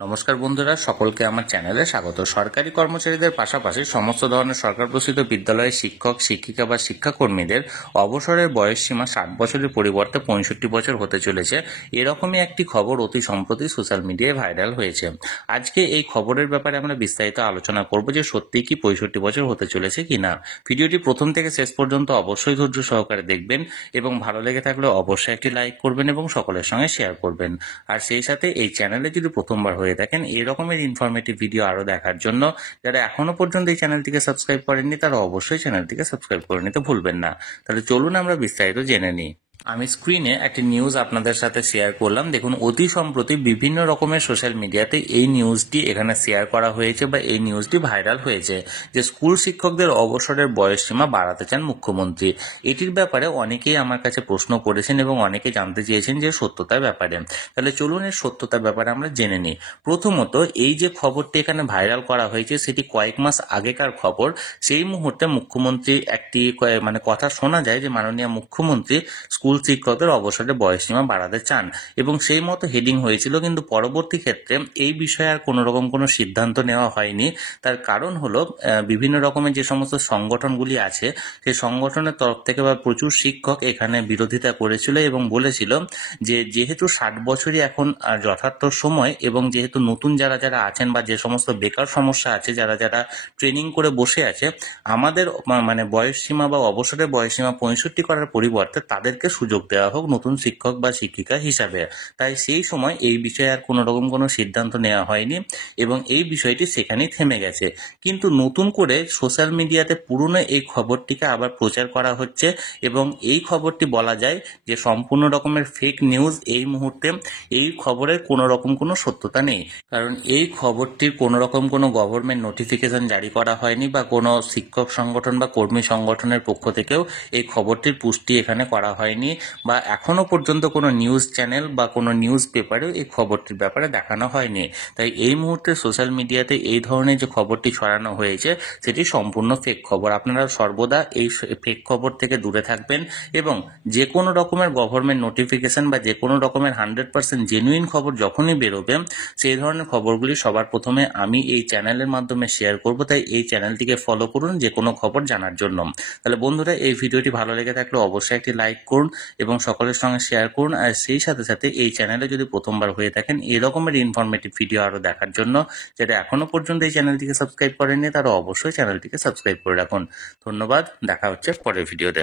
নমস্কার বন্ধুরা, সকলকে আমার চ্যানেলে স্বাগত। সরকারি কর্মচারীদের পাশাপাশি সমস্ত ধরনের সরকার প্রসূত বিদ্যালয়ের শিক্ষক, শিক্ষিকা বা শিক্ষাকর্মীদের অবসরের বয়সসীমা 60 বছরের পরিবর্তে 65 বছর হতে চলেছে, এরকমই একটি খবর অতি সম্প্রতি সোশ্যাল মিডিয়ায় ভাইরাল হয়েছে। আজকে এই খবরের ব্যাপারে আমরা বিস্তারিত আলোচনা করব যে সত্যিই কি 65 বছর হতে চলেছে কিনা। ভিডিওটি প্রথম থেকে শেষ পর্যন্ত অবশ্যই ধৈর্য সহকারে দেখবেন এবং ভালো লেগে থাকলে অবশ্যই একটি লাইক করবেন এবং সকলের সঙ্গে শেয়ার করবেন। আর সেই সাথে এই চ্যানেলে যদি প্রথমবার হয়ে থাকেন এই রকমের ইনফরমেটিভ ভিডিও আরো দেখার জন্য যারা এখনো পর্যন্ত এই চ্যানেলটিকে সাবস্ক্রাইব করেননি তারা অবশ্যই চ্যানেলটিকে সাবস্ক্রাইব করে নিতে ভুলবেন না। তাহলে চলুন আমরা বিস্তারিত জেনে নিই। আমি স্ক্রিনে একটি নিউজ আপনাদের সাথে শেয়ার করলাম। দেখুন, অতি সম্প্রতি বিভিন্ন রকমের সোশ্যাল মিডিয়াতে এই নিউজটি এখানে শেয়ার করা হয়েছে বা এই নিউজটি ভাইরাল হয়েছে যে স্কুল শিক্ষকদের অবসরের বয়সসীমা বাড়াতে চান মুখ্যমন্ত্রী। এটির ব্যাপারে অনেকেই আমার কাছে প্রশ্ন করেছেন এবং অনেকে জানতে চেয়েছেন যে সত্যতার ব্যাপারে। তাহলে চলুন এর সত্যতার ব্যাপারে আমরা জেনে নিই। প্রথমত, এই যে খবরটি এখানে ভাইরাল করা হয়েছে সেটি কয়েক মাস আগেকার খবর। সেই মুহূর্তে মুখ্যমন্ত্রী একটি কথা শোনা যায় যে মাননীয় মুখ্যমন্ত্রী স্কুল শিক্ষকদের অবসরের বয়সসীমা বাড়াতে চান এবং সেই মতো হেডিং হয়েছিল। কিন্তু পরবর্তী ক্ষেত্রে এই বিষয়ে আর কোনো রকম কোনো সিদ্ধান্ত নেওয়া হয়নি। তার কারণ হলো বিভিন্ন রকমের যে সমস্ত সংগঠনগুলি আছে সেই সংগঠনের তরফ থেকে বা প্রচুর শিক্ষক এখানে বিরোধিতা করেছিল এবং বলেছিল যে যেহেতু 60 বছরই এখন যথার্থ সময় এবং যেহেতু নতুন যারা যারা আছেন বা যে সমস্ত বেকার সমস্যা আছে, যারা যারা ট্রেনিং করে বসে আছে, আমাদের বয়সসীমা বা অবসরের বয়সসীমা 65 করার পরিবর্তে তাদেরকে সুযোগ দেওয়া হোক নতুন শিক্ষক বা শিক্ষিকা হিসাবে। তাই সেই সময় এই বিষয়ে আর কোনো রকম কোনো সিদ্ধান্ত নেওয়া হয়নি এবং এই বিষয়টি সেখানেই থেমে গেছে। কিন্তু নতুন করে সোশ্যাল মিডিয়াতে পুরনো এই খবরটিকে আবার প্রচার করা হচ্ছে এবং এই খবরটি বলা যায় যে সম্পূর্ণ রকমের ফেক নিউজ। এই মুহূর্তে এই খবরের কোনো রকম কোনো সত্যতা নেই, কারণ এই খবরটির কোনো রকম কোনো গভর্নমেন্ট নোটিফিকেশন জারি করা হয়নি বা কোনো শিক্ষক সংগঠন বা কর্মী সংগঠনের পক্ষ থেকেও এই খবরটির পুষ্টি এখানে করা হয়নি বা এখনো পর্যন্ত কোনো নিউজ চ্যানেল বা কোনো নিউজ পেপারেও এই খবরটির ব্যাপারে দেখানো হয়নি। তাই এই মুহূর্তে সোশ্যাল মিডিয়াতে এই ধরনের যে খবরটি ছড়ানো হয়েছে সেটি সম্পূর্ণ ফেক খবর। আপনারা সর্বদা এই ফেক খবর থেকে দূরে থাকবেন এবং যে কোনো রকমের গভর্নমেন্ট নোটিফিকেশন বা যে কোনো রকমের 100% জেনুইন খবর যখনই বেরোবে সেই ধরনের খবরগুলি সবার প্রথমে আমি এই চ্যানেলের মাধ্যমে শেয়ার করব। তাই এই চ্যানেলটিকে ফলো করুন যে কোনো খবর জানার জন্য। তাহলে বন্ধুরা, এই ভিডিওটি ভালো লেগে থাকলে অবশ্যই একটি লাইক করুন এবং সকলের সঙ্গে শেয়ার করুন। আর সেই সাথে সাথে এই চ্যানেলে যদি প্রথমবার হয়ে থাকেন এই রকমের ইনফরমেটিভ ভিডিও আরো দেখার জন্য যারা এখনো পর্যন্ত এই চ্যানেলটিকে সাবস্ক্রাইব করেননি তারা অবশ্যই চ্যানেলটিকে সাবস্ক্রাইব করে রাখুন। ধন্যবাদ, দেখা হচ্ছে পরের ভিডিওতে।